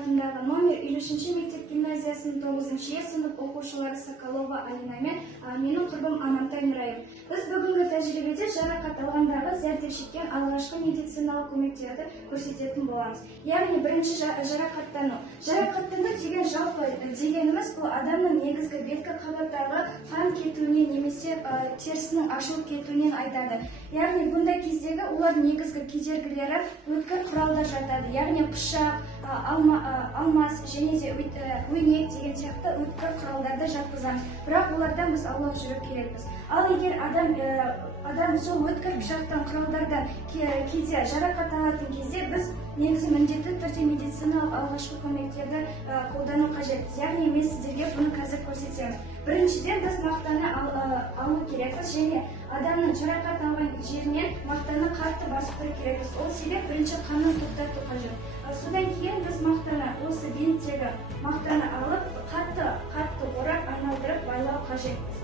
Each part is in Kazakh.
атындағы номер 53 мектеп гимназиясының 9-е сынып оқушылары Соколова Алина мен менің құрбым Амантай Нұрайым. Біз бүгінгі тәжірибеде жарақат алғандарға зардап шеккен алғашқы медициналық көмектерді көрсететін боламыз. Яғни бірінші жарақаттану. Жарақаттану деген жалпы дегеніміз бұл адамның негізгі беткі қабаттағы қан кетуінен немесе терісінің ашылып кетуінен айтады. Яғни бұндай кездегі олар негізгі кедергілері өткір құралдар жатады. Яғни пышақ, алмас және де өйнек деген сияқты өткір құралдарды жатқызамыз. Бірақ олардан біз аулақ жүріп керекпіз. Ал егер адам сол өткір пышақтан құралдардан кейде жарақат алатын кезде біз негізі міндетті түрде медициналық алғашқы көмектерді қолдану қажет. Яғни мен сіздерге бұны қазір көрсетемін. Біріншіден біз мақтаны алу керекпіз және адамның жарақат алған жерінен мақтаны қатты басып тұру керекпіз. Ол себеп бірінші қанын тоқтату қажет. Содан кейін біз мақтаны осы бенттегі мақтаны алып қатты орап айналдырып байлау қажетпіз.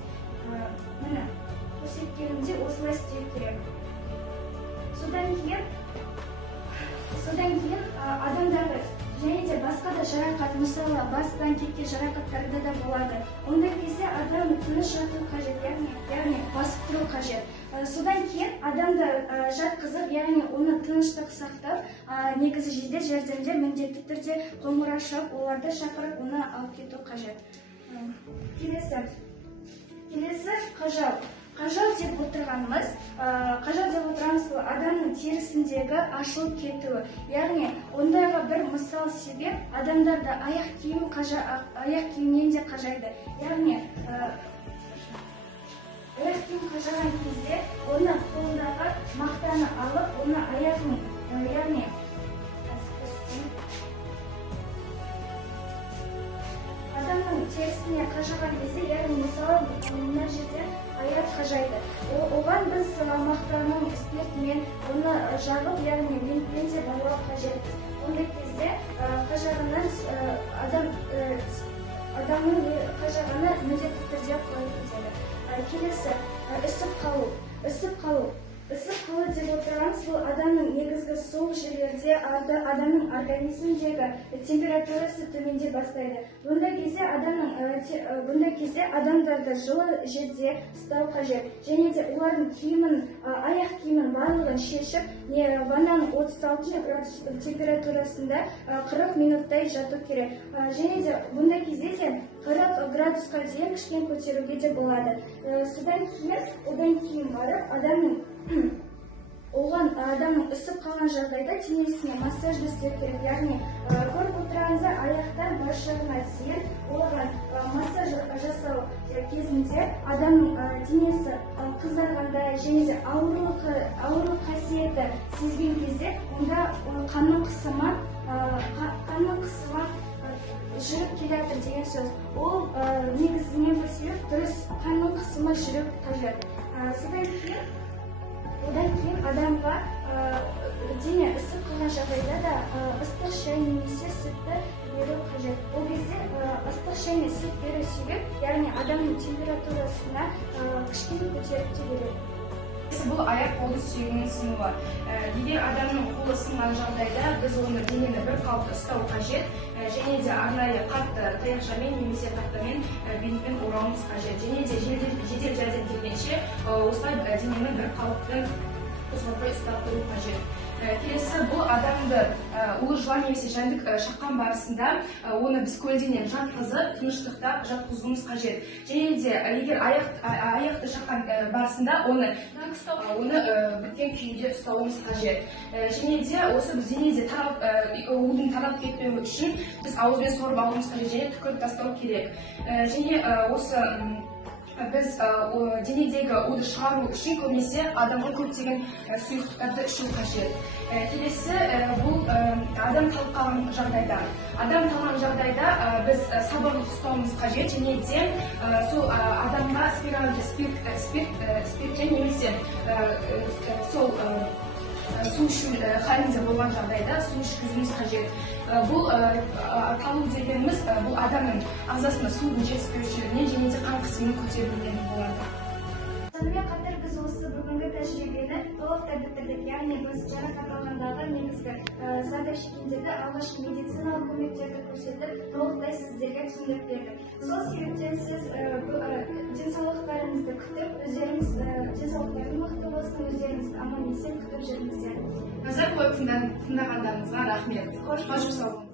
Міне көрсеткенімде осылай істеу керек. Содан кейін адамдарды және де басқа да жарақат, мысалы бастан кеткен жарақаттарда да болады. Ондай кезде адам тыныш жату қажет, яғни басып тұру қажет. Содан кейін адамды жатқызып, яғни оны тыныштық сақтап, негізі жедел жәрдемде міндетті түрде қоңырау шалып, оларды шақырып, оны алып кету қажет. Келесі қажау. Қажау деп отырғанымыз бұл адамның терісіндегі ашылып кетуі. Яғни, ондайға бір мысал себеп адамдарда аяқ киімнен де қажайды. Яғни, аяқ киім қажаған кезде оны қолындағы мақтаны алып, оны аяғын, яғни, адамның терісіне қажаған кезде, яғни, мысалы, мына жерде аяқ қажайды. Оған біз мақтаның спиртімен оны жағып, яғни бинтпен де байлау қажет. Ондай кезде адамның қажағаны міндетті түрде қойылып кетеді. Келесі, үсіп қалу. Үсіп қалу деп отырғанымыз бұл адамның негізгі суық жерлерде адамның организмдегі температурасы төменде бастайды. Бұндай кезде адамдарды жылы жерде ұстау қажет. Және де олардың аяқ киімін барлығын шешіп, ваннаның 36 градус температурасында 40 минуттай жату керек. Және де бұндай кезде де 40 градусқа дейін кішкене көтеруге де болады. Содан кейін барып адамның үсіп қалған жағдайда денесіне массаж жасау керек. Яғни, көріп отырғаныңыздар аяқтан бас жағына дейін оған массаж жасау кезінде адамның денесі қызарғанда және де ауырлық қасиеті сезген кезде онда қанның қысымы жүріп келеді деген сөз. Ол негізінен бір себеп дұрыс қанның қысымы жүріп қажет. Одан кейін адамға дене үсіп қалған жағдайда да ыстық шай немесе сүтті беру қажет. Ол кезде ыстық шай мен сүт беру себеп, яғни адамның температурасына кішкене көтеріп те береді. Бұл аяқ-қолдың сүйегінің сынуы. Егер адамның қолы сынған жағдайда біз оны денені бір қалыпты ұстау қажет, және де арнайы қатты таяқшамен немесе тақтамен бинтпен орауымыз қажет. Және де жедел жәрдем келгенше осылай денені бір қалыпты қозғалтпай ұстап тұру қажет. Келесі, бұл адамды улы жылан немесе жәндік шаққан барысында оны біз көлденең жатқызып, тыныштықта жатқызуымыз қажет. Және де егер аяқты шаққан барысында оны біткен күйінде ұстауымыз қажет. Және де осы біз денеде улың таралып кетпеуі үшін біз ауызбен сорып алуымыз қажет және түкіріп тастау керек. Және осы біз денедегі уды шығару үшін көбінесе адамға көптеген сұйықтықтарды ішу қажет. Келесі, бұл адам талып қалған жағдайда. Адам талған жағдайда біз сабырлық ұстауымыз қажет және де сол адамға спиральді спирттен немесе сол су ішу халінде болған жағдайда су ішкізуіміз қажет. Бұл талу дегеніміз бұл адамның ағзасына судың жетіспеушілігінен және де қан қысымының көтерілуінен болады. Сонымен қатар біз осы бүгінгі тәжірибені толықтай бердік. Яғни біз жарақат алғандағы негізгі зардап шеккендерді алғашқы медициналық көмектерді көрсетіп, толықтай сіздерге түсіндіріп бердік. Сол себептен сіз денсаулықтарыңызды күтіп, денсаулықтарың мықты болсын, өздеріңізді аман есен күтіп жүріңіздер. Назар қойып тыңдағандарыңызға рахмет. Қош болыңыз.